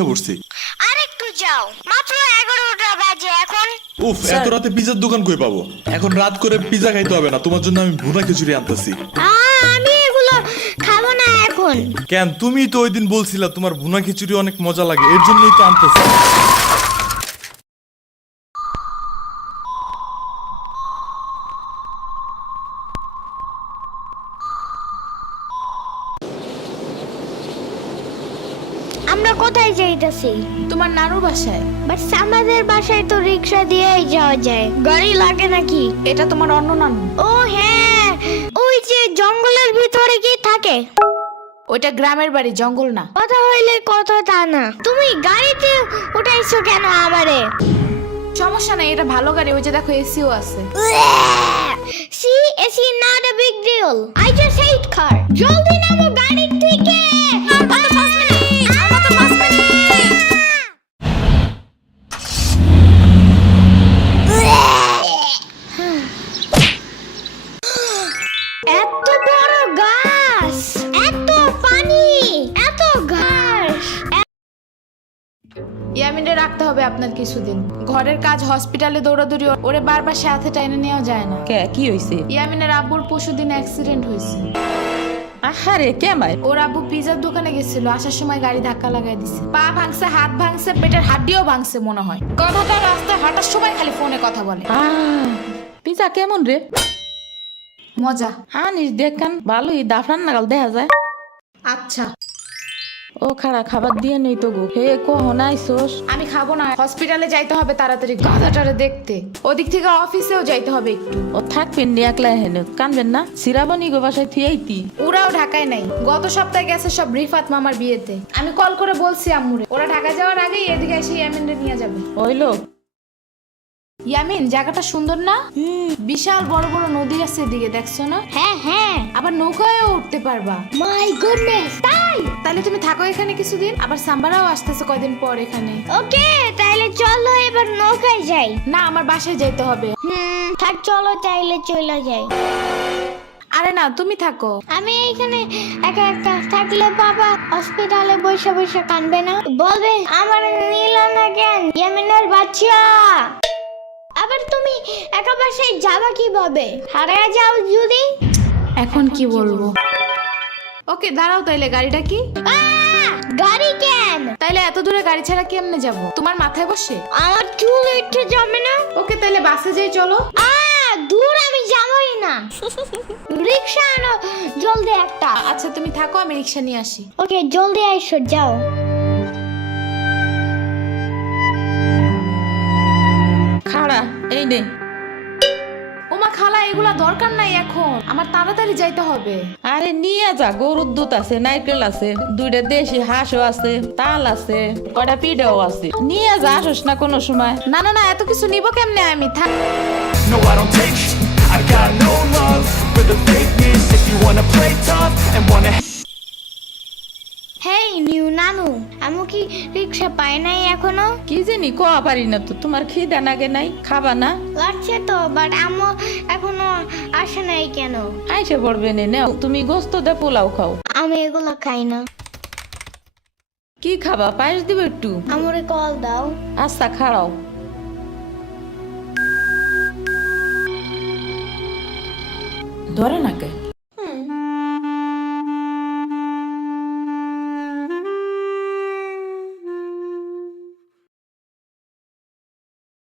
বসছি। আরেকটু যাও, মাত্র 11টা বাজে এখন। উফ, এত রাতে পিজার দোকান কই পাবো? এখন রাত করে পিজা খাইতে হবে না, তোমার জন্য আমি ভুনা খিচুড়ি আনতেছি। আমি এগুলো খাবো না এখন। কেন? তুমি তো ওই দিন বলছিলা তোমার ভুনা খিচুড়ি অনেক মজা লাগে, এর জন্যই তো আনতেছি। আমরা কোথায় যাইতেছি? তোমার নানুর বাসায়। বাট আমাদের বাসায় তো রিক্সা দিয়েই যাওয়া যায়, গাড়ি লাগে নাকি? এটা তোমার অন্য নানু। ও হ্যাঁ, ওই যে জঙ্গলের ভিতরে কি থাকে? ওইটা গ্রামের বাড়ি, জঙ্গল না। কথা হইলে কথা তা না। তুমি গাড়িতে উঠাইছো কেন আমারে? সমস্যা নাই, এটা ভালো গাড়ি। ওই যে দেখো, এসিও আছে। See, it's not a big deal. I just hate car. জলদি নামো গাড়ি থেকে। এত বড় গাছ, এত পানি, এত ঘাস। ইয়ামিনে রাখতে হবে আপনার কিছুদিন। ঘরের কাজ, হসপিটালে দৌড়াদৌড়ি, ওরে বারবার সাথে টাইনে নেওয়া যায় না। কে কি হইছে? ইয়ামিনের আব্বুর পরশুদিন অ্যাক্সিডেন্ট হয়েছে। আহারে কেমাই? ওর আব্বু পিজার দোকানে গেছিল, আসার সময় গাড়ি ধাক্কা লাগাই দিছে। পা ভাঙছে, হাত ভাঙছে, পেটের হাড্ডিও ভাঙছে মনে হয়। কথাটা রাস্তায় হাঁটার সময় খালি ফোনে কথা বলে। পিজা কেমন রে? মজা। আনিস দেখান, ভালোই দাফরান নাগাল দেখা যায়। আচ্ছা, ও খাড়া খাবার দিয়ে নই তো গো। হে কখন আইসোস? আমি খাবো না, হসপিটালে যাইতে হবে তাড়াতাড়ি গাধাটারে দেখতে। ওদিক থেকে অফিসেও যাইতে হবে একটু। ও থাকবেন নি একলা হেন, কানবেন না? সিরাবনি গো বাসায় থিয়াইতি। ওরাও ঢাকায় নাই, গত সপ্তাহে গেছে সব রিফাত মামার বিয়েতে। আমি কল করে বলছি আম্মুরে, ওরা ঢাকা যাওয়ার আগেই এদিকে এসে ইয়ামিনরে নিয়ে যাবে। ওইলো ইয়ামিন, জায়গাটা সুন্দর না? বিশাল বড় বড় নদী আছে এদিকে, দেখছো না? হ্যাঁ হ্যাঁ, আবার নৌকায়ও উঠতে পারবা। মাই গুডনেস, তাই? তাহলে তুমি থাকো এখানে কিছুদিন, আবার সাম্বারাও আসতেছে কয়দিন পর এখানে। ওকে, তাইলে চলো এবার নৌকায় যাই। না, আমার বাসায় যাইতে হবে। থাক, চলো তাইলে চলে যাই। আরে না, তুমি থাকো। আমি এখানে একা একা থাকলে বাবা হসপিটালে বসে বসে কানবে না? বলবে আমার নিল না কেন ইয়ামিনের বাচ্চা। আবার তুমি একা বাসায় যাবা কিভাবে? হারিয়ে যাও যদি। এখন কি বলবো? ওকে দাঁড়াও, তাইলে গাড়িটা কি? গাড়ি কেন? তাইলে এত দূরে গাড়ি ছাড়া কেমনে যাব? তোমার মাথায় বসে? আমার চুল উঠে যাবে না? ওকে, তাইলে বাসে যাই, চলো। দূর আমি যাবই না। রিক্সা আনো জলদি একটা। আচ্ছা তুমি থাকো, আমি রিক্সা নিয়ে আসি। ওকে, জলদি আইসো, যাও। খাড়া এই নে। ওমা খালা, এগুলা দরকার নাই এখন, আমার তাড়াতাড়ি যাইতে হবে। আরে নিয়ে যা, গরুর দুধ আছে, নারকেল আছে, দুইটা দেশি হাঁসও আছে, তাল আছে, কয়টা পিঠাও আছে। নিয়ে যা, আসোস না কোনো সময়? না না না, এত কিছু নিব কেমনে আমি? থাক। No, I don't take shit. I got no love for the fakeness. If you wanna play tough and wanna hey new নানু, আমি কি রিক্সা পাই নাই এখনো? কি জানি কোয়া পারি না তো। তোমার খিদা নাগে নাই? খাবা না? লাগছে তো, বাট আমু এখনো আসে নাই কেন? আইসে পড়বে নে, নাও তুমি গোস্ত দে পোলাও খাও। আমি এগুলো খাই না। কি খাবা? পায়েস দিব একটু? আমরে কল দাও। আচ্ছা খাড়াও। ধরে নাকে